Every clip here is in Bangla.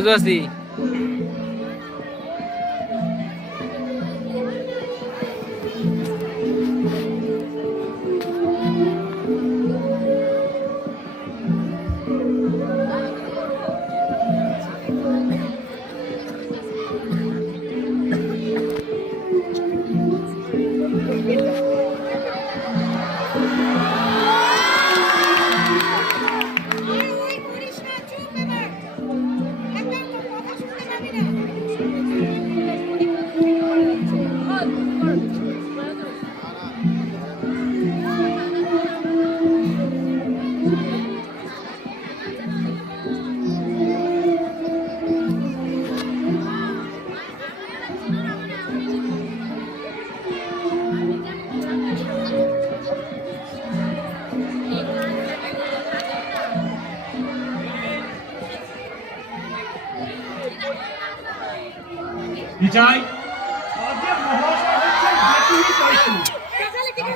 বুঝতে পারছি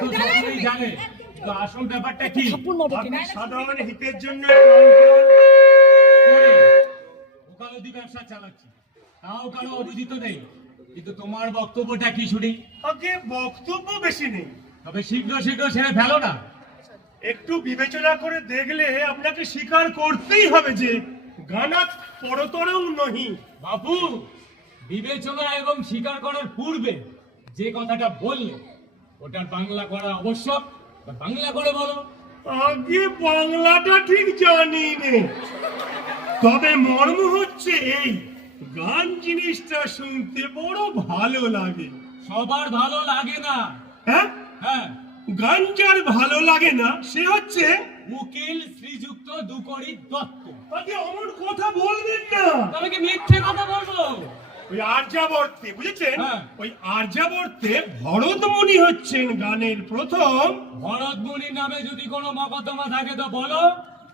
সকলেই জানে আসল ব্যাপারটা কি? সাধারণ হিতের জন্য ওকালতি ব্যবসা চালাচ্ছি তাও কারও অভিজিত নেই। কিন্তু তোমার বক্তব্যটা কি শুনি? আগে বক্তব্য বেশি নেই। তবে শীঘ্র শীঘ্র ছেড়ে ফেলো না। একটু বিবেচনা করে দেখলে আপনাকে স্বীকার করতেই হবে যে গানাত পরতরং নহি। বাবু বিবেচনা এবং স্বীকার করার পূর্বে যে কথাটা বললে ওটার বাংলা করা আবশ্যক বাংলা করে বলো। আগে বাংলাটা ঠিক জানি নে। তবে মর্ম হচ্ছে এই গান জিনিসটা শুনতে বড় ভালো লাগে। সবার ভালো লাগে না। হ্যাঁ? হ্যাঁ। গান যার ভালো লাগে না সে হচ্ছে উকিল শ্রীযুক্ত দুকরি দত্ত। আগে অমন কথা বলবেন না। তবে কি মিথ্যে কথা বলব? ওই আর্যাবর্তে বুঝেছেন? হ্যাঁ। ওই আর্যাবর্তে ভরতমণি হচ্ছেন গানের প্রথম। ভরতমণির নামে যদি কোনো মকদ্দমা থাকে তো বলো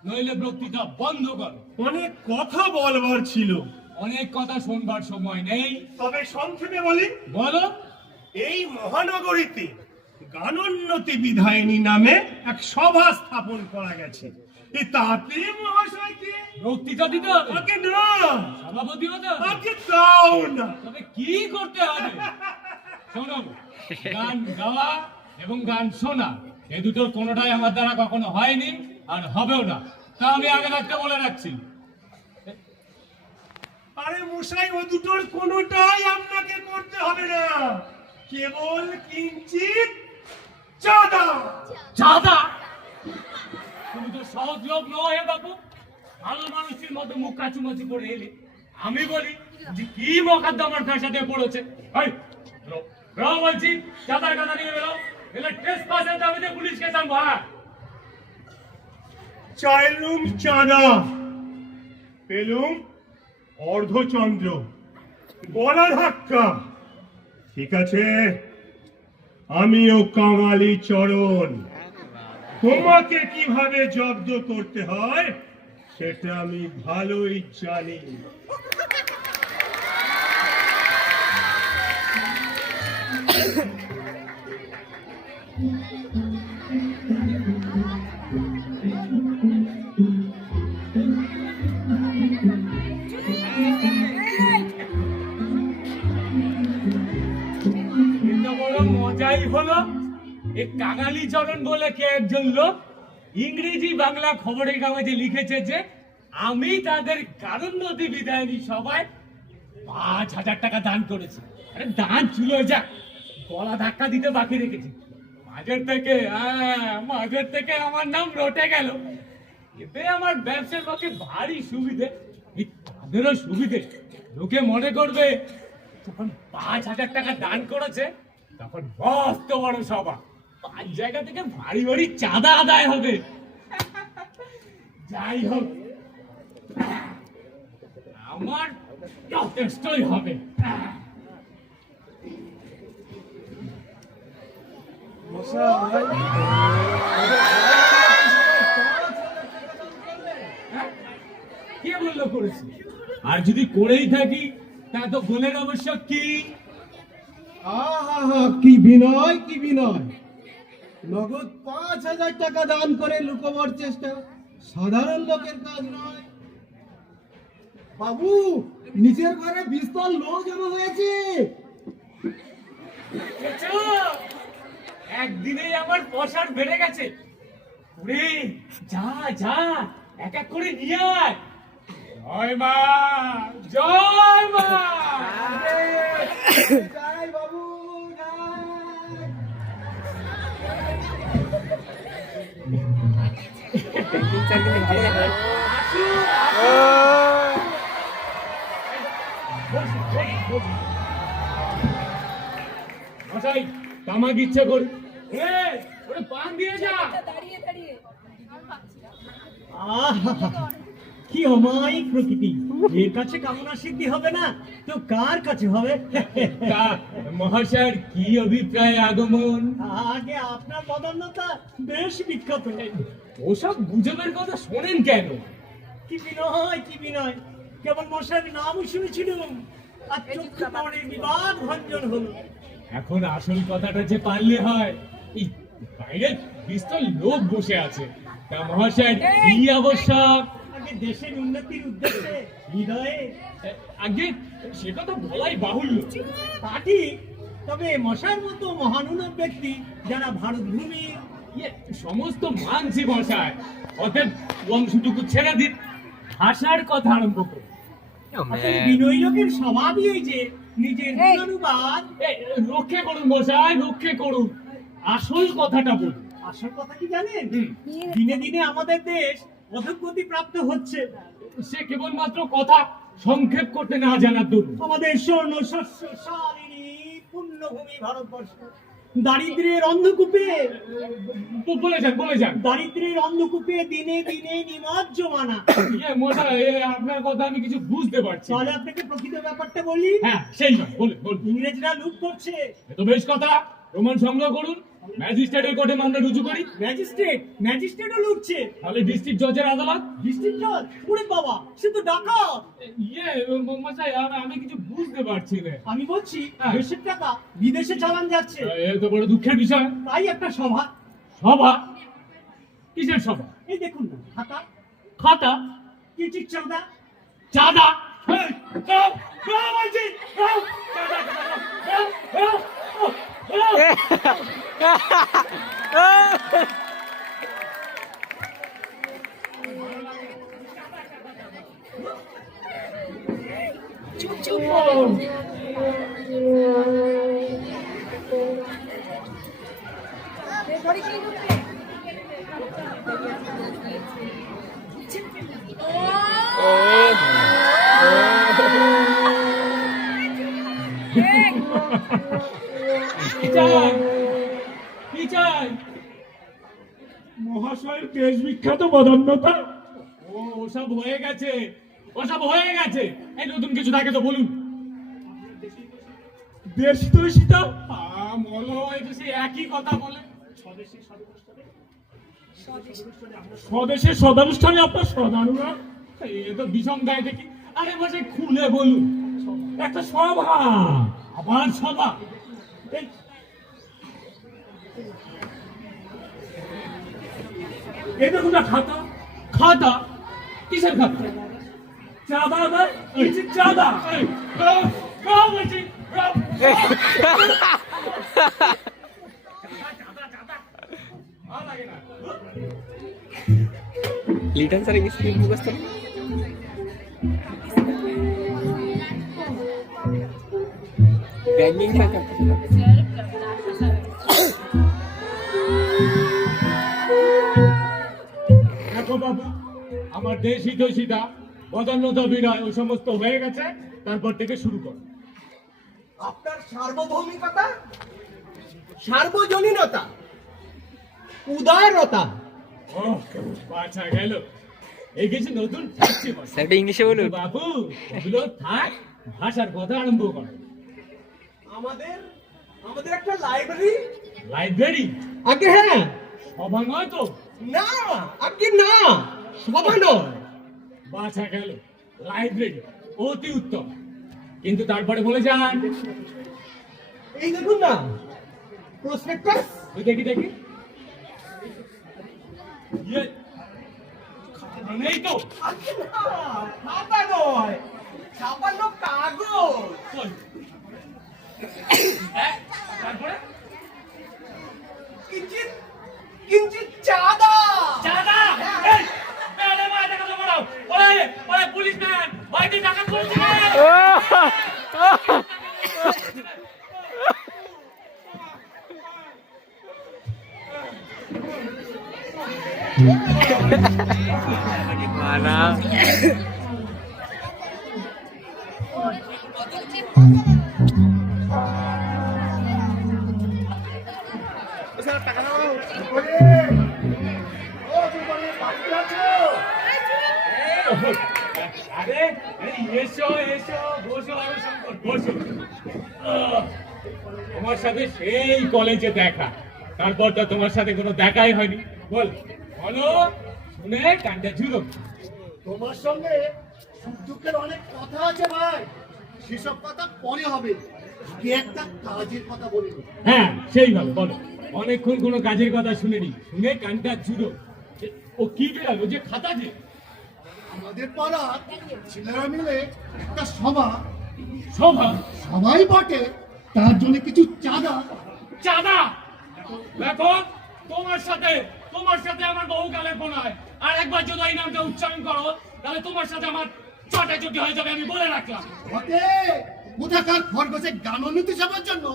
নইলে বক্তৃতা বন্ধ করো। অনেক কথা বলবার ছিল। অনেক কথা শুনবার সময় নেই। তবে সংক্ষেপে বলি। বলো। এই মহানগরীতে গানোন্নতি বিধায়িনী নামে এক সভা স্থাপন করা গেছে। তাতে মহাশয়কে বক্তৃতা দিতে হবে? আগে না। সভাপতি হতে হবে? দাও না। তবে কি করতে হবে? শোনো গান গাওয়া এবং গান শোনা এ দুটোর কোনোটাই আমার দ্বারা কখনো হয়নি আর হবেও না। তা আমি আগে থাকতে বলে রাখছি। আরে মশাই ও দুটোর কোনোটাই আপনাকে করতে হবে না। কেবল কিঞ্চিত চাঁদা। চাঁদা? তুমি তো সহজ লোক নয় হে বাবু ভালো মানুষের মতো মুখ কাচুমাচি করে এলে আমি বলি যে কি মকদ্দমার ফ্যাসাতে পড়েছে? বলছি কথা নিয়ে বেরো। এলে টেস্ট দাবিতে পুলিশকে জানব হ্যাঁ। চাইলুম চাঁদা, পেলুম অর্ধচন্দ্র। গলা ধাক্কা ঠিক আছে, আমিও কাঙালি চরণ। তোমাকে কীভাবে জব্দ করতে হয় সেটা আমি ভালোই জানি। এটা কাঙালি চরণ বলে কে একজন লোক? ইংরেজি বাংলা খবরের কাগজে লিখেছে যে, আমি তাদের কারণ নদী বিদায়নী সবাই পাঁচ হাজার টাকা দান করেছি। আরে দান চুলো যাক গলা ধাক্কা দিতে বাকি রেখেছি। মাঝের থেকে হ্যাঁ মাঝের থেকে আমার নাম রটে গেল। এতে আমার ব্যবসার পক্ষে ভারী সুবিধে তাদেরও সুবিধে। লোকে মনে করবে, যখন পাঁচ হাজার টাকা দান করেছে, তখন মস্ত বড় সভা। পাঁচ জায়গা থেকে ভারী ভারী চাঁদা আদায় হবে। যাই হোক, আমার যথেষ্টই হবে। কে বলল করেছি? আর যদি করেই থাকি, তা তো গোলের অবশ্য কি? কি বিনয় কি বিনয়। নগদ পাঁচ হাজার টাকা দান করে লুকোবার চেষ্টা সাধারণ লোকের কাজ নয়। বাবু নিচের ঘরে বিস্তর লোক জমা হয়েছে? একদিনেই আমার পশার বেড়ে গেছে। ওরে যা যা এক এক করে নিয়ে আয়। জয় মা জয় মা। যাই বাবু মশাই তামাক ইচ্ছে করি। ওরে পান দিয়ে যা। দাঁড়িয়ে দাঁড়িয়ে। আহা কি অমায়িক প্রকৃতি। এর কাছে কামনা সিদ্ধি হবে না? তো কার কাছে হবে? তা মহাশয়ের কি অভিপ্রায় আগমন? আগে আপনার বদন্যতা বেশ বিখ্যাত। ওসব গুজবের কথা শোনেন কেন? কি বিনয় কি বিনয়? কেবল মশাইয়ের নামও শুনেছিলাম। আর চক্ষু পরে বিবাদ ভঞ্জন হলো। এখন আসল কথাটা যে পারলে হয় এই বাইরে বিস্তর লোক বসে আছে। তা মহাশয় কি আবশ্যক আগে দেশের উন্নতির উদ্দেশ্যে হৃদয়ে আগে সে কথা বলাই বাহুল্য। তা ঠিক তবে মশাইয়ের মতো মহানুনব ব্যক্তি যারা ভারত ভূমির ইয়ে, সমস্ত মানছি মশাই অতএব অংশটুকু ছেড়ে দিন। ভাষার কথা আরম্ভ করুন। আসলে বিনয়ী লোকের স্বভাবই এই যে নিজের। গুণানুবাদ রক্ষে করুন মশাই রক্ষে করুন। আসল কথাটা বলুন। আসল কথা কি জানেন? দিনে দিনে আমাদের দেশ অধোগতি প্রাপ্ত হচ্ছে। সে কেবলমাত্র কথা সংক্ষেপ করতে না জানার দরুন। আমাদের স্বর্ণ শস্য শালিনী পুণ্যভূমি ভারতবর্ষ। দারিদ্রের অন্ধকূপে বলে যান বলে যান। দারিদ্রের অন্ধকূপে দিনে দিনে নিমজ্জমানা ইয়ে মশাই এ, আপনার কথা আমি কিছু বুঝতে পারছি তাহলে আপনাকে প্রকৃত ব্যাপারটা বলি। হ্যাঁ সেই নয় বলুন। ইংরেজরা লুট করছে। এ তো বেশ কথা। প্রমাণ সংগ্রহ করুন। ম্যাজিস্ট্রেটের কোর্টে মামলা রুজু করি ম্যাজিস্ট্রেট ম্যাজিস্ট্রেটও লুটছে তাহলে ডিস্ট্রিক্ট জজের আদালত ডিস্ট্রিক্ট জজ ওরে বাবা সে তো ডাকাত ইয়ে মশাই আর আমি কিছু বুঝতে পারছি না আমি বলছি হ্যাঁ। দেশের টাকা বিদেশে চালান যাচ্ছে এ তো বড় দুঃখের বিষয় তাই একটা সভা সভা কিসের সভা এই দেখুন না খাতা খাতা কি ঠিক চাঁদা চাঁদা এই, দাও, চাঁদা, চাঁদা, দাও, দাও, দাও, মহাশয়ের দেশ বিখ্যাত বদন্যতা। ও ওসব হয়ে গেছে। ওসব হয়ে গেছে। এই নতুন কিছু থাকে তো বলুন। দেশ আ, মনে হয় তো সেই একই কথা বলে। স্বদেশের সদানুষ্ঠানে আপনার সদানুরা এ তো বিষম গায়ে দেখি। আরে বসে খুলে বলুন। একটা সভা। আবার সভা। এই, এই খাতা? খাতা? কিসের খাতা? চাঁদা কিছু চাঁদা। এই, লাগে না। লিটন স্যারের কি স্ক্রিপ্ট মুখস্থ নেই? আমার দেশ হিতৈষিতা বদান্যতা বিনয় ওই সমস্ত হয়ে গেছে তারপর থেকে শুরু কর। আপনার সার্বভৌমিকতা সার্বজনীনতা উদারতা। ও গেল। এই কিছু নতুন থাকছে বস। স্যার একটা ইংলিশে বলুন। বাবু ওগুলো থাক ভাষার কথা আরম্ভ কর। আমাদের আমাদের একটা লাইব্রেরি লাইব্রেরি আগে হ্যাঁ। সভা নয় তো? না আগে না। সভা নয়। বাঁচা গেল। লাইব্রেরি অতি উত্তম। কিন্তু তারপরে বলে যান। এই দেখুন না প্রসপেক্টাস। ওই দেখি দেখি। ইয়ে, নেই তো। খাতা নয় ছাপানো কাগজ। হ্যাঁ, তারপরে? কিঞ্চিত কিঞ্চিত চাঁদা। চাঁদা এই, ম্যাডাম, আয় টাকা জমা দাও। ওরে, ওরে, পুলিশম্যান, বাড়িতে টাকা করেছে। মানা এসো, এসো, বসো, আরও শঙ্কর। তোমার সাথে সেই কলেজে দেখা তারপর তো তোমার সাথে কোনো দেখাই হয়নি বল বলো শুনে কানটা ঝুলো তোমার সঙ্গে সুখ অনেক কথা আছে ভাই সেসব কথা পরে হবে একটা কাজের কথা বলি হ্যাঁ সেইভাবে বলো। অনেকক্ষণ কোনো কাজের কথা শুনেনি। শুনে কানটা জুড়ো ও কি বেরালো যে খাতা যে। আমাদের পাড়ার ছেলেরা মিলে একটা সভা। সভা? সবাই বটে তার জন্য কিছু চাঁদা। চাঁদা? দেখো তোমার সাথে তোমার সাথে আমার বহুকালের হয় আর একবার যদি এই নামটা উচ্চারণ করো তাহলে তোমার সাথে আমার চটা চটি হয়ে যাবে আমি বলে রাখলাম। কোথাকার খরগোশে গান উন্নতি সভার জন্য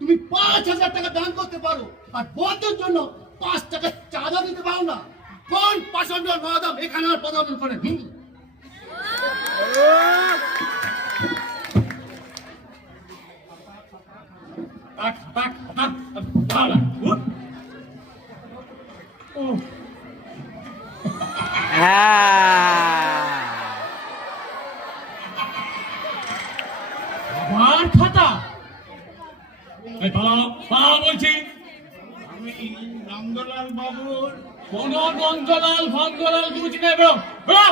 তুমি পাঁচ হাজার টাকা দান করতে পারো আর বন্ধুর জন্য পাঁচ টাকা চাঁদা দিতে পারো না। কোন পাষণ্ড নদাম এখানে আর পদার্পণ করে। ও আবার খাতা পালাও বলছি। নন্দলাল বাবুর কোন নন্দলাল ভঙ্গলাল বুঝি নেই বেরো বেরো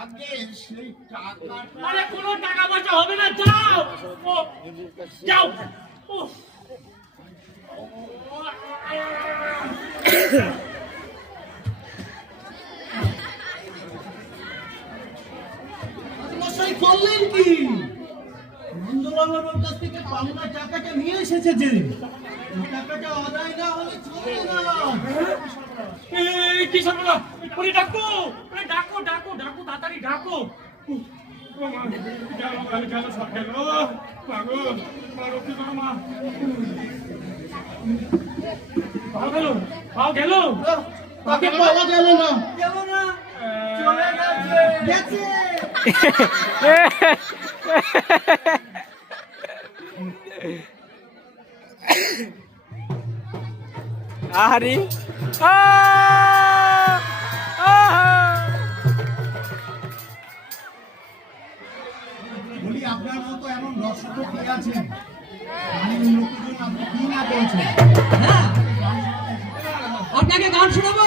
আগে সেই টাকা আরে কোনো টাকা পয়সা হবে না, যাও! যাও! মশাই করলেন কি? নন্দলালের ওর কাছ থেকে পাওনা টাকাটা নিয়ে এসেছে যে। টাকাটা আদায় না হলে চলবে না। এই কি সর্বনা ওরে ডাকো! ওরে ডাকো ডাকো ডাকো তাড়াতাড়ি ডাকো। গেল, গেল, না। চলে গেছে। গেছে। আহারি। আ বলি আপনার মতো এমন দর্শক কে আছেন? লোকের জন্য আপনি কি না করেছেন আপনাকে গান শোনাবো?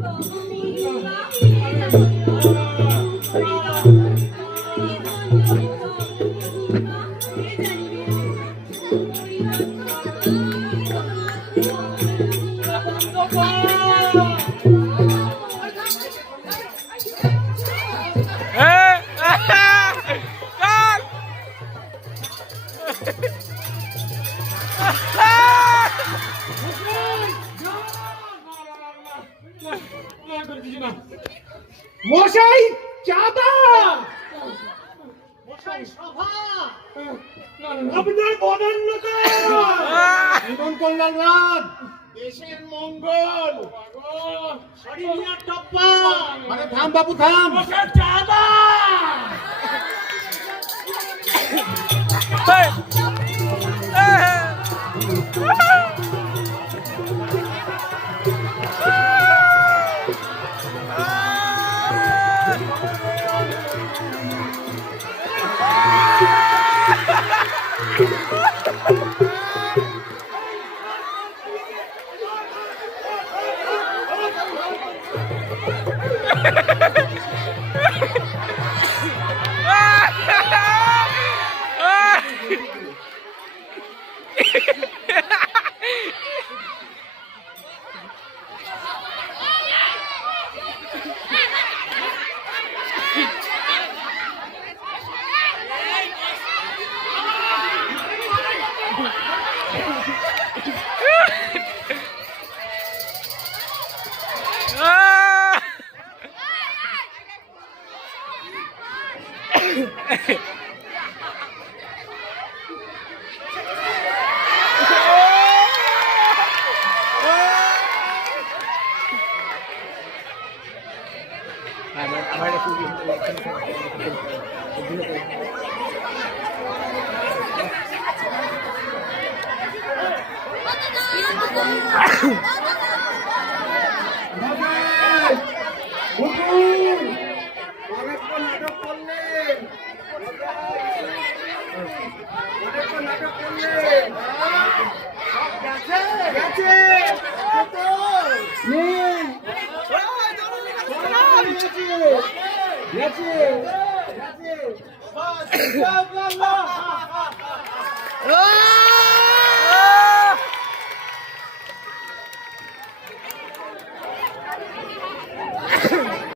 Oh, চাঁদা! আপনার বদান্যতা এমন কল্যাণ রাত দেশের মঙ্গল! হরিণিয়া টপ্পা! আরে থাম বাবু থাম! চাঁদা! গেছে